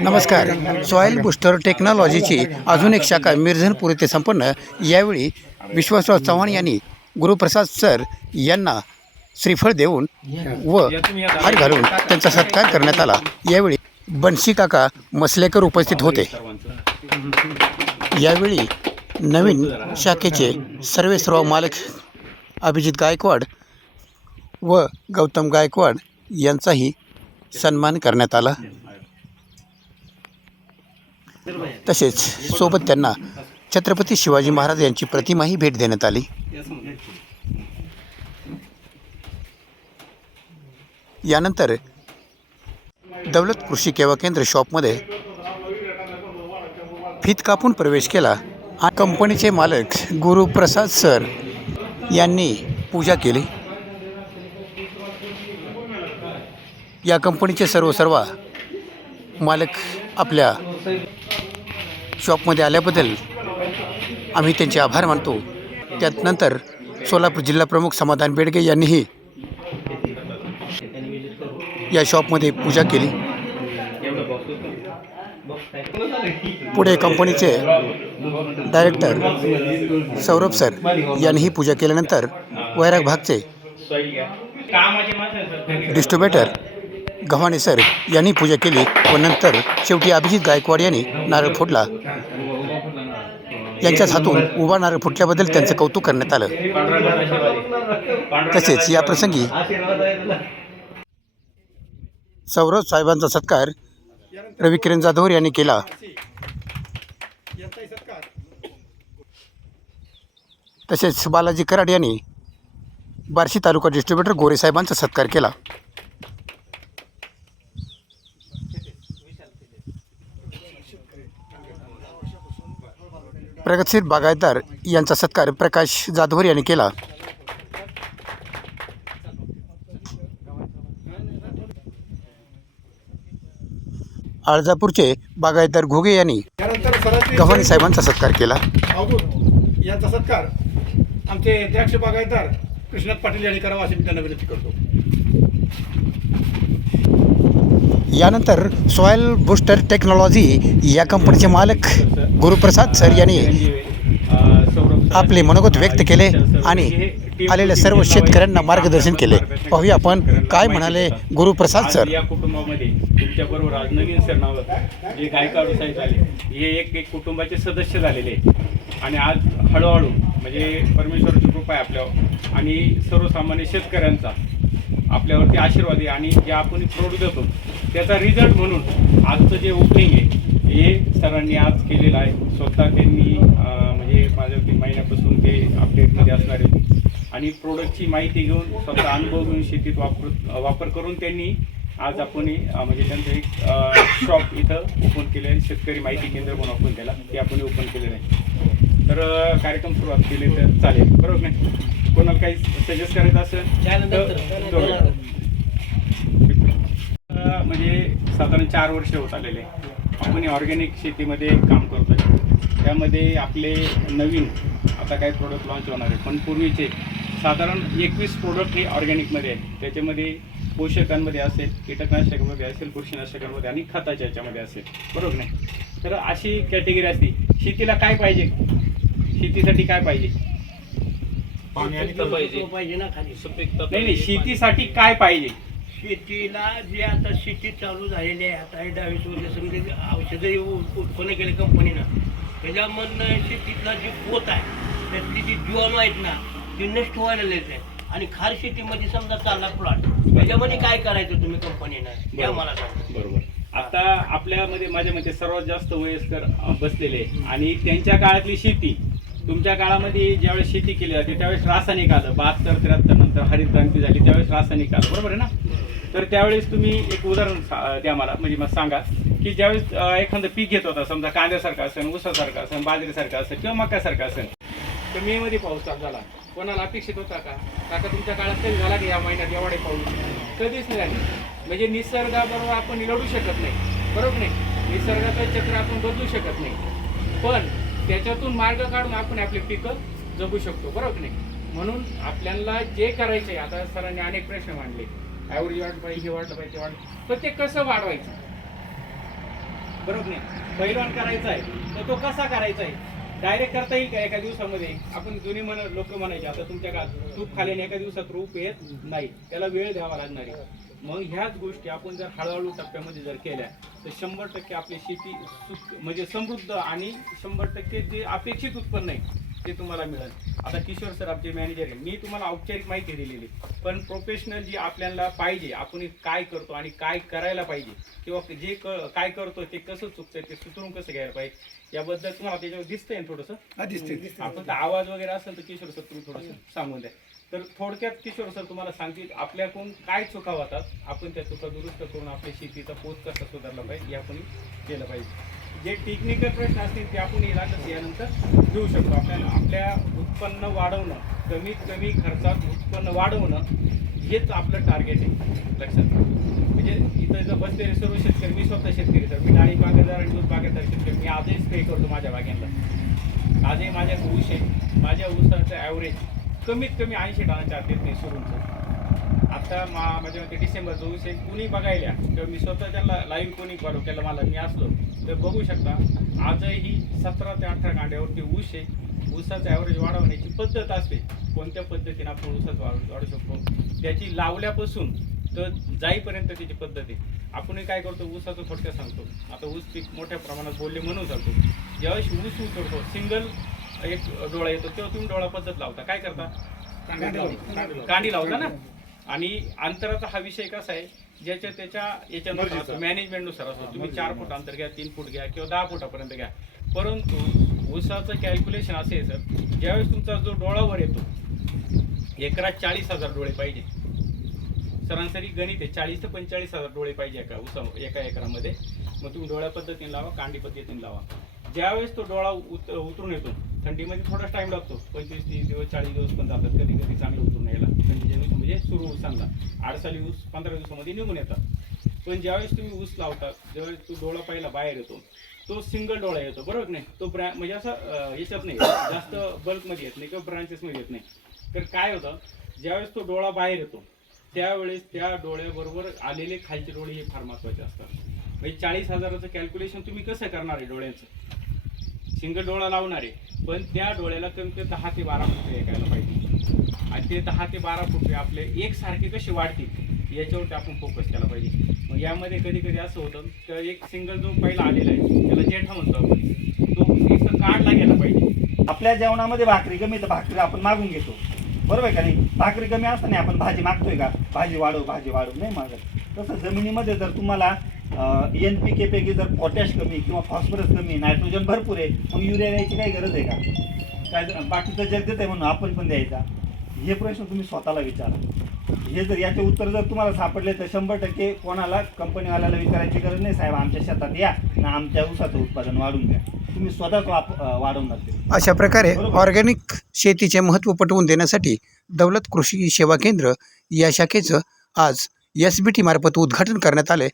नमस्कार. Soil booster टेक्नॉलॉजीची अजून एक शाखा मिरझनपूर येथे संपन्न. यावेळी विश्वासराव चव्हाण यांनी गुरुप्रसाद सर यांना श्रीफळ देऊन व हार घालून त्यांचा सत्कार करण्यात आला. यावेळी बन्सी काका मसलेकर उपस्थित होते. यावेळी नवीन शाखेचे सर्वेसर्वा मालक अभिजित गायकवाड व गौतम गायकवाड यांचाही सन्मान करण्यात आला. तसेच सोबत त्यांना छत्रपती शिवाजी महाराज यांची प्रतिमाही भेट देण्यात आली. यानंतर दौलत कृषी सेवा केंद्र शॉपमध्ये फीत कापून प्रवेश केला. कंपनीचे मालक गुरुप्रसाद सर यांनी पूजा केली. या कंपनीचे सर्व मालक आपल्या शॉपमध्ये आल्याबद्दल आम्ही त्यांचे आभार मानतो. त्यानंतर सोलापूर जिल्हा प्रमुख समाधान बेडगे यांनीही या शॉपमध्ये पूजा केली. पुढे कंपनीचे डायरेक्टर सौरभ सर यांनीही पूजा केल्यानंतर वैराग भागचे डिस्ट्रीब्युटर गव्हाणे सर यांनी पूजा केली व नंतर शेवटी अभिजित गायकवाड यांनी नारळ फोडला. यांच्याच हातून उभा नारळ फुटल्याबद्दल त्यांचं कौतुक करण्यात आलं. तसेच या प्रसंगी सौरभ साहेबांचा सत्कार रविकिरण जाधव यांनी केला. तसेच बालाजी कराड यांनी बार्शी तालुका डिस्ट्रीब्युटर गोरे साहेबांचा सत्कार केला. प्रगतशील बागायतदार यांचा सत्कार प्रकाश जाधवर यांनी केला. आळजापूरचे बागायतदार घोगे यांनी गव्हाणे साहेबांचा सत्कार केला. यांचा सत्कार आमचे द्राक्ष बागायतदार कृष्णात पाटील यांनी करावा अशी मी त्यांना विनंती करतो. यानंतर सॉईल बूस्टर टेक्नॉलॉजी या कंपनीचे मालक गुरुप्रसाद सर यांनी आपले मनोगत व्यक्त केले आणि आलेल्या सर्व शेतकऱ्यांना मार्गदर्शन केले. पाहूया आपण काय म्हणाले गुरुप्रसाद सर. या कुटुंबामध्ये तुमच्याबरोबर आज नवीन सर नाव जे गायकवाड साहेब झाले हे एक कुटुंबाचे सदस्य झालेले आणि आज हळूहळू म्हणजे परमेश्वराची कृपा आहे आपल्यावर आणि सर्वसामान्य शेतकऱ्यांचा आपल्यावरती आशीर्वाद आहे आणि जे आपण प्रोडक्ट देतो त्याचा रिझल्ट म्हणून आजचं जे ओपनिंग आहे हे सरांनी आज केलेलं आहे. स्वतः त्यांनी म्हणजे माझ्या महिन्यापासून ते अपडेटमध्ये असणार आहे आणि प्रोडक्टची माहिती घेऊन स्वतः अनुभव घेऊन शेतीत वापर करून त्यांनी आज आपण म्हणजे त्यांचं एक शॉप इथं ओपन केलं आहे. शेतकरी माहिती केंद्र म्हणून आपण त्याला ते आपण ओपन केलेलं आहे. तर कार्यक्रम सुरुवात केली तर चालेल बरोबर नाही. कोणाला काही सजेस्ट करायचं असेल म्हणजे साधारण 4 वर्ष होत आलेले आपण ऑर्गॅनिक शेतीमध्ये काम करतोय. त्यामध्ये आपले नवीन आता काही प्रोडक्ट लॉन्च होणार आहे पण पूर्वीचे साधारण 21 प्रोडक्ट हे ऑर्गॅनिकमध्ये आहे. त्याच्यामध्ये पोषकांमध्ये असेल, कीटकनाशकांमध्ये असेल, बुरशीनाशकांमध्ये आणि खताच्या याच्यामध्ये असेल बरोबर नाही. तर अशी कॅटेगरी असते. शेतीला काय पाहिजे, शेतीसाठी काय पाहिजे, नाही शेतीसाठी काय पाहिजे. शेतीला जे आता शेती चालू झालेली आहे आता हे 22 वर्ष समजा औषधं उत्पन्न केले कंपनीनं त्याच्यामधनं शेतीतला जी पोत आहे त्यातली जी जीवाणू आहेत ना ती नष्ट व्हायला आहे आणि खार शेतीमध्ये समजा चालला प्लॉट त्याच्यामध्ये काय करायचं तुम्ही कंपनीनं या मला सांगा. बरोबर. आता आपल्यामध्ये माझ्या मते सर्वात जास्त वयस्कर बसलेले आणि त्यांच्या काळातली शेती तुमच्या काळामध्ये ज्यावेळेस शेती केली जाते त्यावेळेस रासायनिक आलं. 72-73 नंतर हरित क्रांती झाली त्यावेळेस रासायनिक आलं बरोबर आहे ना. तर त्यावेळेस तुम्ही एक उदाहरण द्या मला म्हणजे मग सांगा की ज्यावेळेस एखादं पीक घेत होता समजा कांद्यासारखं असेल, ऊसासारखं असेल, बाजरीसारखं असेल किंवा मक्यासारखं असेल तर मे मध्ये पाऊस चालू झाला. कोणाला अपेक्षित होता का काका तुमच्या काळात कधी झाला की या महिन्यात एवढे पाऊस कधीच नाही झाली. म्हणजे निसर्गाबरोबर आपण लढू शकत नाही बरोबर नाही. निसर्गाचं चक्र आपण बदलू शकत नाही पण त्याच्यातून मार्ग काढून आपण आपले पिकं जगू शकतो बरोबर नाही. म्हणून आपल्याला जे करायचं आहे आता सरांनी अनेक प्रश्न मांडले ॲव्हरेज वाढलं पाहिजे, हे वाढलं पाहिजे, ते वाढलं तर ते कसं वाढवायचं बरोबर नाही. पैलवान करायचा आहे तर तो कसा करायचा आहे, डायरेक्ट करता येईल का एका दिवसामध्ये? आपण जुनी लोक म्हणायचे आता तुमच्या काळात तूप खाल्याने एका दिवसात रूप येत नाही, त्याला वेळ द्यावा लागणार आहे. मग ह्याच गोष्टी आपण जर हळूहळू टप्प्यामध्ये जर केल्या तर 100% आपली शेती म्हणजे समृद्ध आणि 100% जे अपेक्षित उत्पन्न आहे ते तुम्हाला मिळेल. आता किशोर सर आमचे मॅनेजर आहे, मी तुम्हाला औपचारिक माहिती दिलेली, पण प्रोफेशनल जी आपल्याला पाहिजे, आपण काय करतो आणि काय करायला पाहिजे किंवा जे काय करतो ते कसं चुकतंय, ते सुधारून कसं घ्यायला पाहिजे याबद्दल तुम्हाला त्याच्यावर दिसतंय ना थोडंसं. दिसते. आपण तर आवाज वगैरे असेल तर किशोर सर तुम्ही थोडंसं सांगून द्या. तर थोडक्यात किशोर सर तुम्हाला सांगतील आपल्याकडून काय चुका होतात, आपण त्या चुका दुरुस्त करून आपल्या शेतीचा पोत कसा सुधारला पाहिजे हे आपण केलं पाहिजे. जे टेक्निकल प्रश्न असतील ते आपण यानंतर घेऊ शकतो. आपल्याला आपल्या उत्पन्न वाढवणं, कमीत कमी खर्चात उत्पन्न वाढवणं हेच आपलं टार्गेट आहे, लक्षात. म्हणजे इथं जर बसलेले सर्व शेतकरी, मी स्वतः शेतकरी सर, मी डाळी बागेदार आणि दूध बागेदार शेतकरी, मी आजही स्प्रे करतो माझ्या बागेला. आजही माझ्या ऊस आहे, माझ्या ऊसाचं ॲव्हरेज कमीत कमी 80 टनाच्या आत येत नाही सुरूंचं. आता माझ्या मते डिसेंबरचा ऊस आहे, कुणी बघायला किंवा मी स्वतः त्यांना लाईव्ह कोणी फॉलो केलं मला, मी असलो तर बघू शकता आजही 17 ते 18 कांड्यावरती ऊस आहे. ऊसाचं ॲव्हरेज वाढवण्याची पद्धत असते, कोणत्या पद्धतीने आपण ऊसाचं वाढू शकतो त्याची लावल्यापासून तर जाईपर्यंत त्याची पद्धत आहे. आपण काय करतो, ऊसाचं थोडक्यात सांगतो. आता ऊस पीक मोठ्या प्रमाणात बोलले म्हणून सांगतो. ज्यावेळेस ऊस उतरतो, सिंगल एक डोळा येतो तेव्हा तुम्ही डोळा पद्धत लावता, काय करता, कांडी लावता ना. आणि अंतराचा हा विषय कसा आहे, ज्याच्या त्याच्या याच्यानुसार मॅनेजमेंटनुसार असतो. तुम्ही 4 फूट अंतर घ्या, 3 फूट घ्या किंवा 10 फुटापर्यंत घ्या. परंतु ऊसाचं कॅल्क्युलेशन असे आहे सर, ज्यावेळेस तुमचा जो डोळावर येतो, एकरात 40,000 डोळे पाहिजे. सरासरी गणित आहे, 40 ते 45,000 डोळे पाहिजे एका एकरामध्ये. मग तुम्ही डोळ्या पद्धतीने लावा, कांडी पद्धतीने लावा. ज्यावेळेस तो डोळा उतरून येतो, थंडीमध्ये थोडाच टाइम लागतो, 25-30 दिवस 40 दिवस पण जातात, कधी कधी चांगलं उतरून यायला. थंडीच्या दिवस म्हणजे सुरू ऊसांना 8 साली ऊस 15 दिवसामध्ये निघून येतात. पण ज्यावेळेस तुम्ही ऊस लावता, ज्यावेळेस तो डोळा पहिला बाहेर येतो, तो सिंगल डोळा येतो, बरोबर नाही. तो म्हणजे असं याच्यात नाही, जास्त बल्कमध्ये येत नाही किंवा ब्रांचेसमध्ये येत नाही. तर काय होतं, ज्यावेळेस तो डोळा बाहेर येतो त्यावेळेस त्या डोळ्याबरोबर आलेले खालचे डोळे हे फार महत्त्वाचे असतात. म्हणजे 40,000चं कॅल्क्युलेशन तुम्ही कसं करणार आहे डोळ्यांचं, सिंगल डोळा लावणार आहे, पण त्या डोळ्याला कमी कमी 10 ते 12 फुटे ऐकायला पाहिजे. आणि ते 10 ते 12 फुटे आपले एकसारखे कसे वाढतील याच्यावरती आपण फोकस केला पाहिजे. मग यामध्ये कधी कधी असं होतं तर एक सिंगल जो पहिला आलेला आहे त्याला जेठा म्हणतो आपण, तो एक काढला गेला पाहिजे. आपल्या जेवणामध्ये भाकरी कमी तर भाकरी आपण मागून घेतो, बरोबर आहे का नाही. भाकरी कमी असताना आपण भाजी मागतोय का, भाजी वाढव नाही मागत. तसं जमिनीमध्ये जर तुम्हाला NPK पैकी जर पोटॅश कमी किंवा फॉस्फरस कमी, नायट्रोजन भरपूर आहे, मग युरिया द्यायची काही गरज आहे का? काय बाकीचं जग देत आहे म्हणून आपण पण द्यायचा? हे प्रश्न तुम्ही स्वतःला विचारा. हे जर याचे उत्तर जर तुम्हाला सापडले तर 100% कोणाला कंपनीवाल्याला विचारायची गरज नाही, साहेब आमच्या शेतात या ना आमच्या ऊसाचं उत्पादन वाढून द्या, तुम्ही स्वतःच वाढवणार ते. अशा प्रकारे ऑर्गॅनिक शेतीचे महत्त्व पटवून देण्यासाठी दौलत कृषी सेवा केंद्र या शाखेचं आज SBT मार्फत उद्घाटन करण्यात आले.